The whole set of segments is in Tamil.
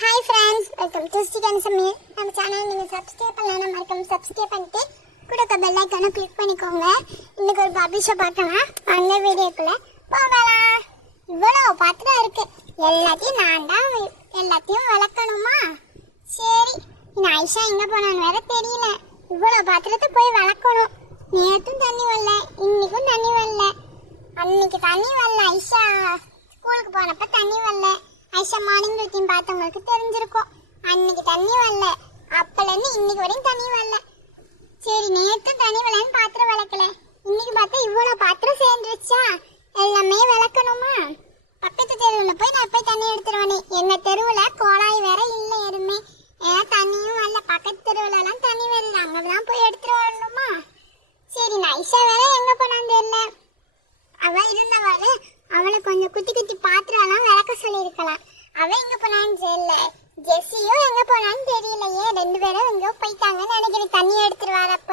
ஹாய் ஃப்ரெண்ட்ஸ் வெல்கம் டு ஸ்டிகன் சமையல் நம்ம சேனல் நீங்கள் சப்ஸ்கிரைப் பண்ணலாம் மறக்காம சப்ஸ்கிரைப் பண்ணிட்டு கூட இருக்க பெல் ஐக்கானை கிளிக் பண்ணிக்கோங்க. இன்னைக்கு ஒரு பப்ளி ஷோ பார்க்கலாம் அந்த வீடியோக்குள்ள போகலாம். இவ்வளோ பாத்திரம் இருக்கு. எல்லாத்தையும் நான் தான் எல்லாத்தையும் வளர்க்கணுமா? சரி இந்த ஐஷா எங்கே போனான்னு வேற தெரியல. இவ்வளோ பாத்திரத்தை போய் வளர்க்கணும். நேற்றும் தண்ணி வரல இன்னைக்கும் தண்ணி வரல. அன்னைக்கு தண்ணி வரல ஐஷா ஸ்கூலுக்கு போனப்போ தண்ணி வரல. ஐஷா மார்னிங் ரொட்டீன் பார்த்தவங்களுக்கு தெரிஞ்சிருக்கும். அன்னைக்கு தண்ணி வரல. அப்பலேருந்து இன்னைக்கு வரையும் தண்ணி வரல. சரி நேற்று தண்ணி வரலன்னு பாத்திரம் விளக்கல. இன்னைக்கு பார்த்தா இவ்வளோ பாத்திரம் சேர்ந்துருச்சா? எல்லாமே விளக்கணுமா? பக்கத்து தெருவில் போய் நான் போய் தண்ணி எடுத்துருவானே எங்கள் தெருவில் கோழாய் வேற இல்லை எதுவுமே ஏன்னா தண்ணியும் வரல பக்கத்து தெருவுல எல்லாம் தண்ணி வரல அங்கதான் போய் எடுத்துட்டு வரணுமா சரி நைஷா வேற எங்க போனான்னு தெரியல அவ இருந்தவாறு அவளை கொஞ்சம் குத்தி குத்தி பாத்திரம்லாம் விளக்க சொல்லியிருக்கலாம் அவ எங்க போனான்னு தெரியல ஜெஸ்ஸியும் எங்க போனான்னு தெரியலையே ரெண்டு பேரும் எங்கேயோ போயிட்டாங்கன்னு நினைக்கிறேன் தண்ணி எடுத்துட்டு வரப்ப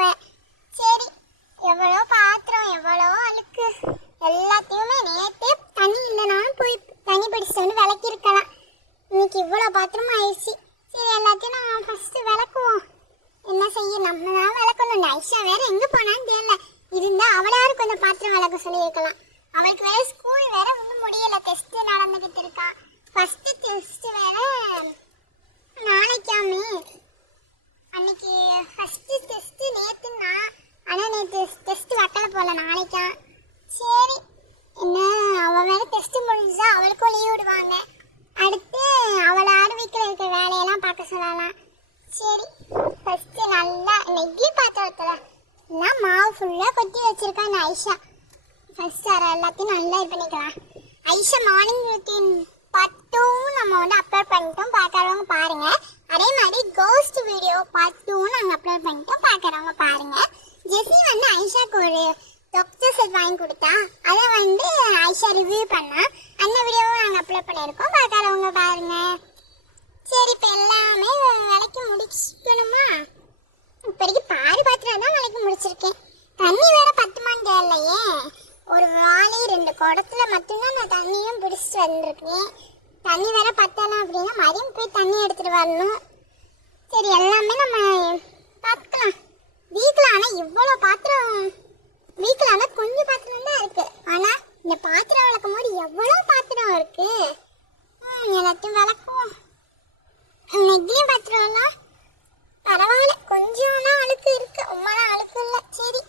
சரி எவ்வளோ பாத்திரம் எவ்வளோ அழுக்கு எல்லாத்தையுமே நேத்தே தண்ணி இல்லைனாலும் போய் தண்ணி பிடிச்சிட்டு வந்து விளக்கியிருக்கலாம் இன்னைக்கு இவ்வளோ பாத்திரமும் ஆயிடுச்சு சரி எல்லாத்தையும் நான் ஃபர்ஸ்ட் விளக்குவோம் என்ன செய்ய நம்ம தான் விளக்கணும் நைஷா வேற எங்க போனான்னு தெரியல இருந்தா அவளாரும் கொஞ்சம் பாத்திரம் விளக்க சொல்லியிருக்கலாம் அவளுக்கு வேற ஸ்கூல் வேற ஒன்றும் முடியல டெஸ்ட் நடந்துகிட்டு இருக்கா ஃபர்ஸ்ட் டெஸ்ட் வேற நாளைக்காமே அன்னைக்கு ஃபர்ஸ்ட் டெஸ்ட் நேத்துன்னா ஆனா நேத்து டெஸ்ட் வட்டல போல நாளைக்கா சரி என்ன அவ வேற டெஸ்ட் முடிஞ்சா அவளுக்கும் லீவ் விடுவாங்க அடுத்து அவளை ஆரம்பிக்கிற இருக்க வேலையெல்லாம் பார்க்க சொல்லலாம் சரி ஃபர்ஸ்ட் நல்லா நெக்கி பாத்திரத்துல எல்லாம் மாவு ஃபுல்லா கொட்டி வச்சிருக்காங்க ஐஷா ஃபர்ஸ்ட் சார் எல்லாத்தையும் நல்லா இது பண்ணிக்கலாம். ஐஷா மார்னிங் ரொட்டீன் பட்டும் நம்ம வந்து அப்லோட் பண்ணிட்டோம். பார்க்கறவங்க பாருங்க. அதே மாதிரி கோஸ்ட் வீடியோ பட்டும் நாங்கள் அப்லோட் பண்ணிட்டோம். பார்க்கறவங்க பாருங்க. ஜெஸி வந்து ஐஷாக்கு ஒரு டாக்டர் செட் வாங்கி கொடுத்தா அதை வந்து ஐஷா ரிவ்யூ பண்ணா அந்த வீடியோவும் நாங்கள் அப்லோட் பண்ணியிருக்கோம். பார்க்காதவங்க பாருங்க. சரி இப்போ எல்லாமே விலைக்கு முடிக்கணுமா இப்போதைக்கு பாரு பாத்திரம் தான் விலைக்கு முடிச்சிருக்கேன் தண்ணி வேற பத்துமான்னு தெரியலையே ஒரு வாளி ரெண்டு குடத்துல மட்டும்தான் நான் தண்ணியும் தண்ணி வேற பத்தலாம் அப்படின்னா மதியம் போய் தண்ணி எடுத்துகிட்டு வரணும். சரி எல்லாமே நம்ம பார்த்துக்கலாம் வீட்டில் ஆனால் இவ்வளோ பாத்திரம் வீட்டில் ஆனால் கொஞ்சம் பாத்திரம் தான் இருக்குது ஆனால் இந்த பாத்திரம் விளக்கும் போது எவ்வளோ பாத்திரம் இருக்கு ம், எல்லாத்தையும் விளக்குவோம் நெக்லியும் பாத்திரம்லாம் பரவாயில்ல கொஞ்சம் அழுக்கு இருக்கு ரொம்பலாம் அழுக்கு இல்லை சரி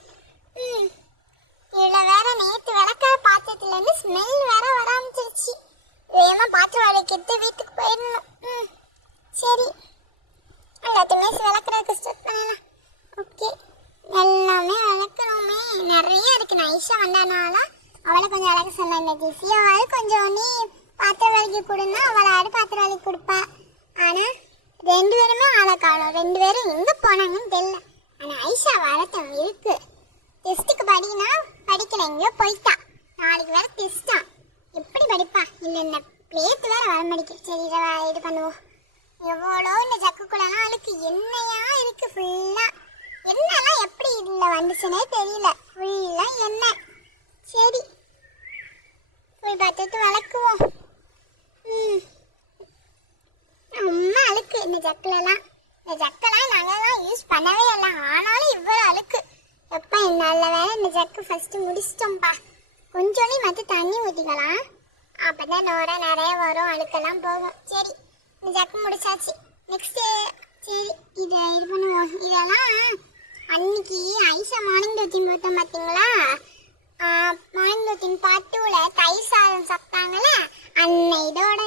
ம் இதில் வேற நேற்று விளக்காத பாத்திரத்துலேருந்து ஸ்மெல் வேற வர ஆரம்பிச்சிருச்சு வேகமாக பாத்திரம் விளக்கிட்டு வீட்டுக்கு போயிடணும் ம் சரி எல்லாத்தையுமே விளக்குறதுக்கு ஸ்டார்ட் பண்ணலாம் ஓகே எல்லாமே விளக்கணுமே ஐஷா வந்தனால அவளை கொஞ்சம் விளக்க சொன்னேன் இன்னைக்கு ஜிசியாவது கொஞ்சம் நீ பாத்திர விளக்கி கொடுன்னா அவளாவது பாத்திரம் விளக்கி கொடுப்பா. ஆனா ரெண்டு பேருமே ஆளை காணும். ரெண்டு பேரும் எங்க போனாங்கன்னு தெரியல. ஆனா ஐஷா வரட்டும் இருக்கு. டெஸ்ட்டுக்கு படினா படிக்கல எங்கேயோ போயிட்டா. நாளைக்கு வேற டெஸ்டா எப்படி படிப்பா? இல்லை இந்த பிளேட் வேற வர மாட்டேங்குது. சரி இதை இது பண்ணுவோம். எவ்வளோ இந்த ஜக்குக்குள்ளலாம் அழுக்கு. என்னையா இருக்கு ஃபுல்லாக என்னெல்லாம் எப்படி இதில் வந்துச்சுன்னே தெரியல. ஃபுல்லாக என்ன. சரி. போய் பார்த்துட்டு வளர்க்குவோம். ம். ரொம்ப அழுக்கு. இந்த ஜக்கிலலாம் இந்த ஜக்கெல்லாம் நாங்கள்லாம் யூஸ் பண்ணவே இல்லை. ஆனாலும் இவ்வளோ அழுக்கு. எப்போ நல்ல வேலை இந்த ஜக்கு ஃபஸ்ட்டு முடிச்சிட்டோம்ப்பா கொஞ்சோண்டி மட்டும் தண்ணி ஊற்றிக்கலாம் அப்போ தான் நோர நிறைய வரும். அழுக்கெல்லாம் போகும். சரி. இந்த ஜக்கு முடிச்சாச்சு. நெக்ஸ்ட்டு சரி. இதை இது பண்ணுவோம். இதெல்லாம் அன்னைக்கு ஐசா மார்னிங் ரொட்டீன் போட்டோம் பார்த்தீங்களா? மார்னிங் ரொட்டீன் டூவில் தயிர் சாதம் சாப்பிட்டாங்கள அன்னை இதோட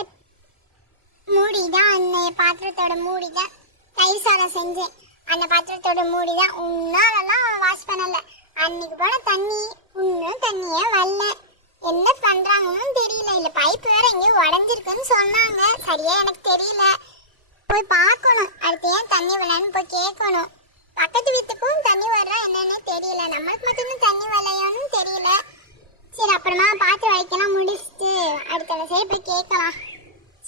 மூடி தான் அன்னைய பாத்திரத்தோட மூடி தான் தயிர் சாதம் செஞ்சேன். அந்த பாத்திரத்தோட மூடி தான் உன்னாலலாம் வாஷ் பண்ணல. அன்னைக்கு போன தண்ணி இன்னும் தண்ணியே வரல. என்ன பண்ணுறாங்கன்னு தெரியல. இல்லை பைப் வேற எங்கேயும் உடஞ்சிருக்குன்னு சொன்னாங்க. சரியா எனக்கு தெரியல. போய் பார்க்கணும். அடுத்து ஏன் தண்ணி விடலான்னு போய் கேட்கணும். பக்கத்து வீட்டுக்கும் தண்ணி வரலாம் என்னன்னு தெரியல. நம்மளுக்கு மட்டும்தான் தண்ணி வரலையோன்னு தெரியல. சரி அப்புறமா பாத்திரம் வைக்கலாம் முடிச்சுட்டு அடுத்த சரி போய் கேட்கலாம்.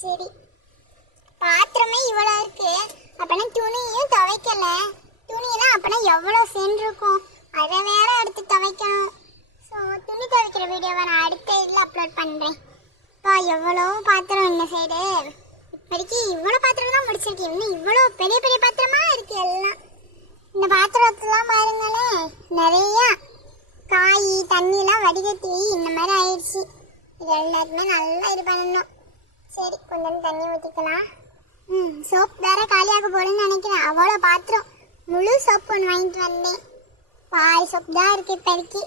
சரி. பாத்திரமே இவ்வளோ இருக்கு. அப்பனா துணியும் துவைக்கல. துணியெல்லாம் அப்பனா எவ்வளோ சென்றிருக்கும்? அதை வேற எடுத்து துவைக்கணும். ஸோ துணி துவைக்கிற வீடியோவை நான் அடுத்த இதில் அப்லோட் பண்ணுறேன் இப்போ எவ்வளோ பாத்திரம் இந்த சைடு இப்போதைக்கு இவ்வளோ பாத்திரம் முடிச்சிருக்கேன். இன்னும் இவ்வளோ பெரிய பெரிய பாத்திரமா இருக்கு எல்லாம். இந்த பாத்திரத்தெல்லாம் பாருங்களேன் நிறைய காய் தண்ணியெல்லாம் வடிகட்டி இந்த மாதிரி ஆயிடுச்சு. இது எல்லாருமே நல்லா இது பண்ணணும். சரி கொஞ்சம் தண்ணி ஊற்றிக்கலாம் ம் சோப் வேற காலியாக போடுன்னு நினைக்கிறேன். அவ்வளோ பாத்திரம். முழு சோப் ஒன்று வாங்கிட்டு வந்தேன். பாய் சோப் தான் இருக்கு இப்போதைக்கு.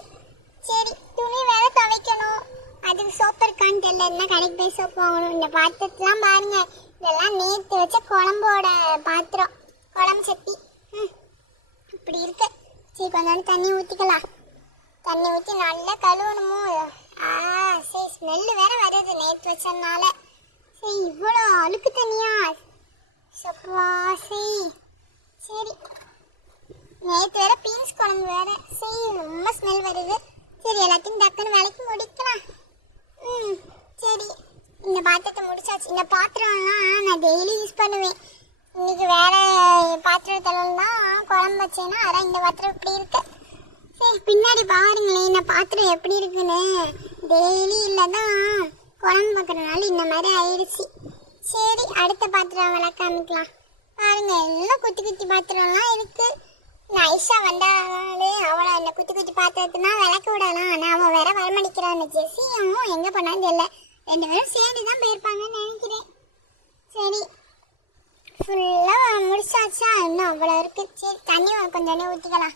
சரி துணி வேற துவைக்கணும். அதுக்கு சோப் இருக்கான்னு தெரியல. என்ன கடைக்கு போய் சோப் வாங்கணும்? இந்த பாத்திரத்தெலாம் பாருங்க. இதெல்லாம் நேற்று வச்ச குழம்போட பாத்திரம். குழம்பு சட்டி. ம். இப்படி இருக்கு. சரி கொஞ்சம் தண்ணி ஊற்றிக்கலாம் தண்ணி ஊற்றி நல்லா கழுவணுமோ? ஆ சரி ஸ்மெல்லு வேற வருது நேற்று வச்சதுனால. சரி இவ்வளோ அழுக்கு தண்ணியா? சப்பா சரி சரி. நேற்று வேற பீன்ஸ் குழம்பு வேற. சரி ரொம்ப ஸ்மெல் வருது. சரி எல்லாத்தையும் டக்குன்னு விலைக்கு முடிக்கலாம். ம் சரி. இந்த பாத்திரத்தை முடிச்சாச்சு. இந்த பாத்திரம்லாம் நான் டெய்லி யூஸ் பண்ணுவேன். இன்னைக்கு வேற பாத்திரத்துல தான் குழம்பு வச்சேன்னா அதான் இந்த பாத்திரம் இப்படி இருக்கு. சரி பின்னாடி பாருங்களேன் இந்த பாத்திரம் எப்படி இருக்குன்னு. டெய்லி இல்லைதான் குழம்பு வைக்கிறனால இந்த மாதிரி ஆயிடுச்சு. சரி அடுத்த பாத்திரம் விளக்காமிக்கலாம் பாருங்க எல்லாம் குட்டி குட்டி பாத்திரம்லாம் இருக்கு. நைஸா வந்தாலே அவளை அந்த குட்டி குட்டி பாத்திரத்துனா விளக்க விடலாம். ஆனால் அவன் வேற வரமடிக்கிறான் ஜெஸியும் எங்கே பண்ணான்னு தெரியல. ரெண்டு பேரும் சேர்ந்து தான் போயிருப்பாங்கன்னு நினைக்கிறேன். சரி ஃபுல்லாக முடிச்சாச்சா? இன்னும் அவ்வளோ இருக்கு. சரி தண்ணி கொஞ்சம் தண்ணி ஊற்றிக்கலாம்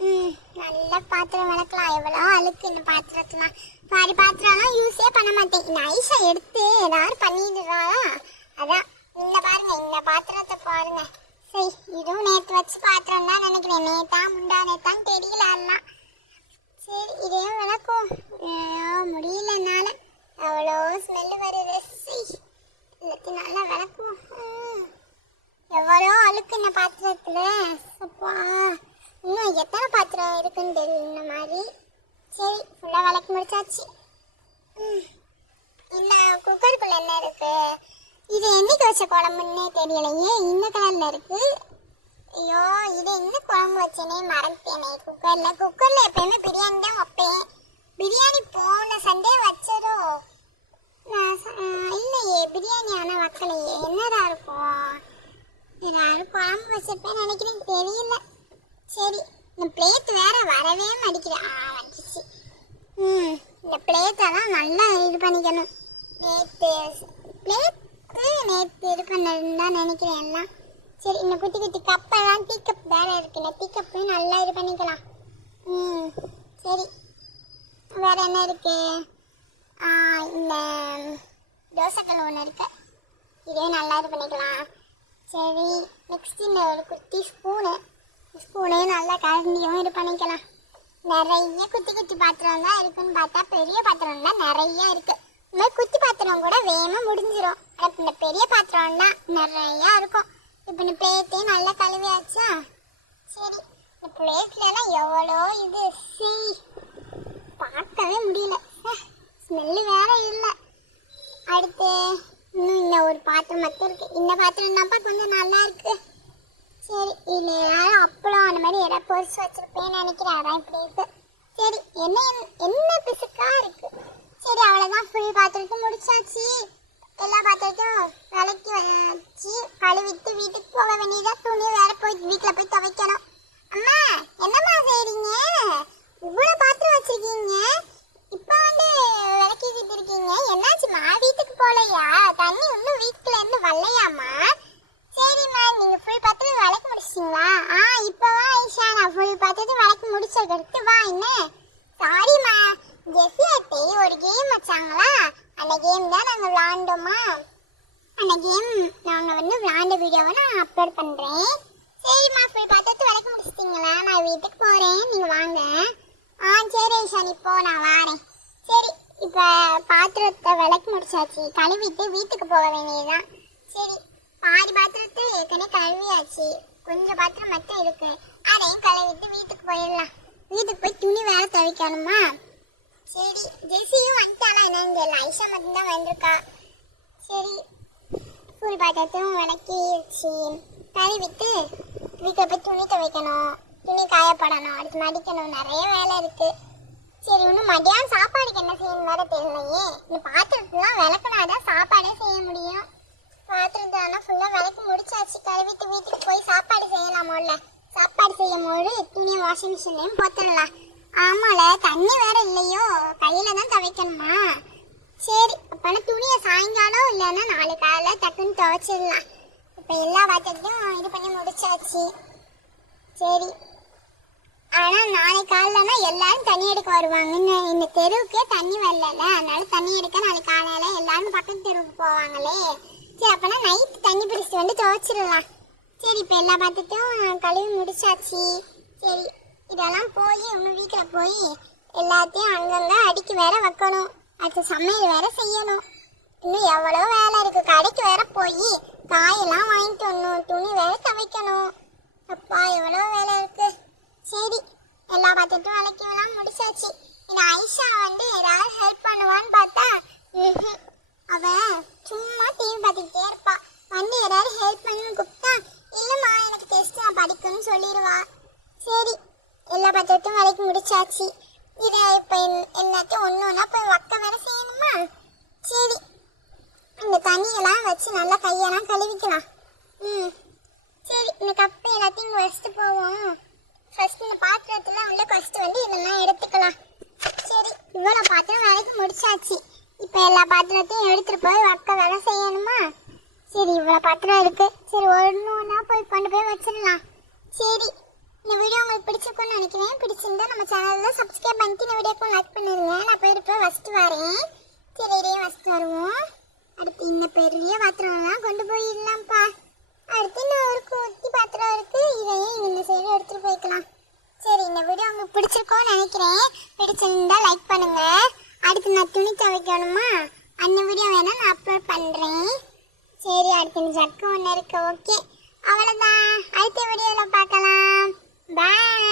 ம் நல்லா பாத்திரம் விளக்கலாம். எவ்வளோ அழுக்கு இந்த பாத்திரத்துலாம். பாதி பாத்திரம்லாம் யூஸே பண்ண மாட்டேன். நைஸா எடுத்து ஏதாவது பண்ணிடுறா. அதான் இந்த பாருங்க இந்த பாத்திரத்தை பாருங்க. சரி இதுவும் நேற்று வச்சு பாத்திரம் தான் நினைக்கிறேன். நேத்தா முண்டா நேத்தான்னு தெரியல எல்லாம். சரி இதையும் விளக்கும் ஐயோ, முடியல என்னால. அவ்வளோ ஸ்மெல்லு வருது. சரி எல்லாத்தையும் நல்லா விளக்குவோம். ம். எவ்வளோ அழுக்கு இந்த அப்பா இன்னும் எத்தனை பாத்திரம் இருக்குன்னு தெரியும் இந்த மாதிரி? சரி ஃபுல்லாக விளக்கு முடிச்சாச்சு. ம். இந்த குக்கருக்குள்ளே என்ன இருக்குது இது என்னைக்கு வச்ச குழம்புன்னே தெரியலையே இந்த கலரில் இருக்குது ஐயோ இது என்ன குழம்பு வச்சேனே மறந்துட்டேனே. குக்கரில் குக்கரில் எப்பயுமே பிரியாணி தான் வைப்பேன். பிரியாணி போன சண்டே வச்சதோ? இல்லையே பிரியாணி ஆனால் வைக்கலையே. என்னடா இருக்கும்? ஏதாவது குழம்பு வச்சிருப்பேன்னு நினைக்கிறேன். தெரியல. சரி இந்த பிளேட் வேற வரவே மாட்டேங்குது. ஆ வந்துச்சு ம் இந்த பிளேட்டெல்லாம் நல்லா இது பண்ணிக்கணும். நேற்று பிளேட்டு நேற்று இது பண்ணதுன்னு தான் நினைக்கிறேன் எல்லாம். சரி இந்த குட்டி குட்டி கப்பெல்லாம் டீ கப் வேற இருக்கு. இந்த டீ கப்பையும் நல்லா இது பண்ணிக்கலாம். ம் சரி. வேற என்ன இருக்கு? ஆ, இந்த தோசைக்கல் ஒன்று இருக்கு. இதே நல்லா இது பண்ணிக்கலாம். சரி நெக்ஸ்ட் இந்த ஒரு குட்டி ஸ்பூனு ஸ்பூனையும் நல்லா கரண்டியும் இது பண்ணிக்கலாம். நிறைய குட்டி குட்டி பாத்திரம் தான் இருக்குன்னு பார்த்தா பெரிய பாத்திரம் தான் நிறைய இருக்கு. இந்த மாதிரி குட்டி பாத்திரம் கூட வேகமாக முடிஞ்சிடும் ஆனால் இந்த பெரிய பாத்திரம் தான் நிறையா இருக்கும். இப்போ இந்த பிளேட்டையும் நல்லா கழுவியாச்சா? சரி இந்த பிளேட்ல எல்லாம் எவ்வளோ இது? சீ பார்க்கவே முடியல. ஸ்மெல்லு வேற இல்லை. அடுத்து இன்னும் இந்த ஒரு பாத்திரம் மட்டும் இருக்கு. இந்த பாத்திரம் தான்ப்பா கொஞ்சம் நல்லா இருக்கு? சரி இல்லை ஏதாவது அப்பளம் அந்த மாதிரி ஏதாவது பொரிச்சு வச்சிருப்பேன்னு நினைக்கிறேன். அதான் இப்படி இருக்கு. சரி என்ன என்ன பிசுக்கா இருக்கு? சரி அவ்வளோதான் ஃபுல் பாத்திரத்தை முடிச்சாச்சு. எல்லா பாத்திரத்தையும் விலைக்கு வச்சு கழுவிட்டு வீட்டுக்கு போக வேண்டியதா? துணி வேற போய் வீட்டில் போய் துவைக்கணும் அம்மா என்னம்மா செய்றீங்க இவ்வளோ பாத்திரம் வச்சிருக்கீங்க இப்போ வந்து விளக்கிக்கிட்டு இருக்கீங்க என்னாச்சும்மா வீட்டுக்கு போகலையா தண்ணி இன்னும் வீட்டுல இருந்து வரலையாம்மா? சரிம்மா நீங்கள் ஃபுல் பார்த்துட்டு விளக்கு முடிச்சிங்களா ஆ இப்போ வா ஐஷா. நான் ஃபுல் பார்த்தது விளக்கு முடிச்சதுக்கு வா என்ன? சாரிம்மா ஜெஸி அத்தை ஒரு கேம் வச்சாங்களா? அந்த கேம் தான் நாங்கள் விளாண்டோமா அந்த கேம் நாங்கள் வந்து விளாண்ட வீடியோவை நான் அப்லோட் பண்ணுறேன் சரிம்மா ஃபுல் பார்த்தது விளக்கு முடிச்சிட்டிங்களா? நான் வீட்டுக்கு போகிறேன் நீங்கள் வாங்க. ஆ சரி ஐஷா நீ போ நான் வாரேன். சரி இப்போ பாத்திரத்தை விளக்கு முடிச்சாச்சு. கழுவிட்டு வீட்டுக்கு போக வேண்டியதுதான். சரி பாதி பாத்திரத்தை ஏற்கனவே கழுவியாச்சு. கொஞ்சம் பாத்திரம் மட்டும் இருக்கு. அதையும் கழுவிட்டு வீட்டுக்கு போயிடலாம். வீட்டுக்கு போய் துணி வேலை துவைக்கணுமா? சரி ஜெசியும் வந்துட்டாளா என்னன்னு தெரியல. ஐஷா மட்டும்தான் வந்திருக்கா. சரி ஃபுல் பாத்திரத்தையும் விளக்கிடுச்சு கழுவிட்டு வீட்டில் போய் துணி துவைக்கணும். துணி காயப்படணும். அடுத்து மடிக்கணும். நிறைய வேலை இருக்கு. சரி இன்னும் மதியானம் சாப்பாடுக்கு என்ன செய்யணும் வேற தெரியலையே. இந்த பாத்திரத்தெல்லாம் விளக்குனாதான் சாப்பாடே செய்ய முடியும். பாத்திரத்தை ஃபுல்லாக விளக்கு முடிச்சாச்சு. கழுவிட்டு வீட்டுக்கு போய் சாப்பாடு செய்யலாமோல்ல? சாப்பாடு செய்யும் போது துணியை வாஷிங் மிஷின்லயும் போத்துடலாம். ஆமால தண்ணி வேற இல்லையோ. கையில தான் துவைக்கணுமா? சரி அப்பனா துணியை சாயங்காலம் இல்லைன்னா நாளை காலைல டக்குன்னு துவைச்சிடலாம். இப்போ எல்லா வாட்டத்தையும் இது பண்ணி முடிச்சாச்சு. சரி. ஆனால் நாளை காலைலனா எல்லாரும் தண்ணி எடுக்க வருவாங்கன்னு இந்த தெருவுக்கே தண்ணி வரல அதனால தண்ணி எடுக்க நாளைக்கு காலையில் எல்லாரும் பக்கத்து தெருவுக்கு போவாங்களே. சரி அப்போனா நைட் தண்ணி பிடிச்சிட்டு வந்து துவைச்சிடலாம். சரி இப்போ எல்லா பாத்திரத்தையும் கழுவி முடிச்சாச்சு. சரி இதெல்லாம் போய் உங்கள் வீட்டில் போய் எல்லாத்தையும் அங்கங்கே அடிக்கு வேற வைக்கணும். அடுத்து சமையல் வேற செய்யணும். இன்னும் எவ்வளோ வேலை இருக்குது கடைக்கு வேற போய் காயெல்லாம் வாங்கிட்டு வரணும். துணி வேற துவைக்கணும். அப்பா எவ்வளோ வேலை இருக்குது சரி எல்லா பாத்திரத்தையும் விளக்கியெல்லாம் முடிச்சாச்சு. இந்த ஐஷா வந்து ஏதாவது ஹெல்ப் பண்ணுவான்னு பார்த்தா அவன் சும்மா டிவி பார்த்துக்கிட்டே இருப்பா. வந்து யாராவது ஹெல்ப் பண்ணுன்னு கூப்பிட்டா இல்லைம்மா எனக்கு டெஸ்ட் நான் படிக்கணும்னு சொல்லிடுவா. சரி எல்லா பத்திரத்தையும் வேலைக்கு முடிச்சாச்சு. இதை இப்போ எல்லாத்தையும் ஒன்று ஒன்றா போய் வக்க வேற செய்யணுமா? சரி இந்த தண்ணியெல்லாம் வச்சு நல்லா கையெல்லாம் கழுவிக்கலாம். ம் சரி இந்த கப்பு எல்லாத்தையும் இங்கே வச்சுட்டு போவோம். ஃபஸ்ட் இந்த பாத்திரத்தில் உள்ள ஃபஸ்ட்டு வந்து இதெல்லாம் எடுத்துக்கலாம். சரி இவ்வளோ பாத்திரம் வேலைக்கு முடிச்சாச்சு. இப்போ எல்லா பாத்திரத்தையும் எடுத்துட்டு போய் வக்க வேலை செய்யணுமா? சரி இவ்வளோ பாத்திரம் இருக்கு. சரி ஒன்று ஒன்றா போய் கொண்டு போய் வச்சிடலாம். சரி இந்த வீடியோ உங்களுக்கு பிடிச்சிருக்கும்னு நினைக்கிறேன். பிடிச்சிருந்தா நம்ம சேனலில் சப்ஸ்கிரைப் பண்ணிட்டு இந்த வீடியோக்கும் லைக் பண்ணிருங்க. நான் போய் போய் ஃபஸ்ட்டு வரேன். சரி இதையும் ஃபஸ்ட்டு வருவோம். அடுத்து இந்த பெரிய பாத்திரம்லாம் கொண்டு போயிடலாம்ப்பா. அடுத்து இன்னும் ஒரு குட்டி பாத்திரம் இருக்கு. இதையும் இந்த சைடு எடுத்துட்டு போய்க்கலாம். சரி இந்த வீடியோ உங்களுக்கு பிடிச்சிருக்கோன்னு நினைக்கிறேன். பிடிச்சிருந்தா லைக் பண்ணுங்க. அடுத்து நான் துணி துவைக்கணுமா? அந்த வீடியோ வேணால் நான் அப்லோட் பண்ணுறேன் சரி அடுத்து இந்த சர்க்கு ஒன்று இருக்குது ஓகே அவ்வளோதான் அடுத்த வீடியோவில் பார்க்கலாம். பாய்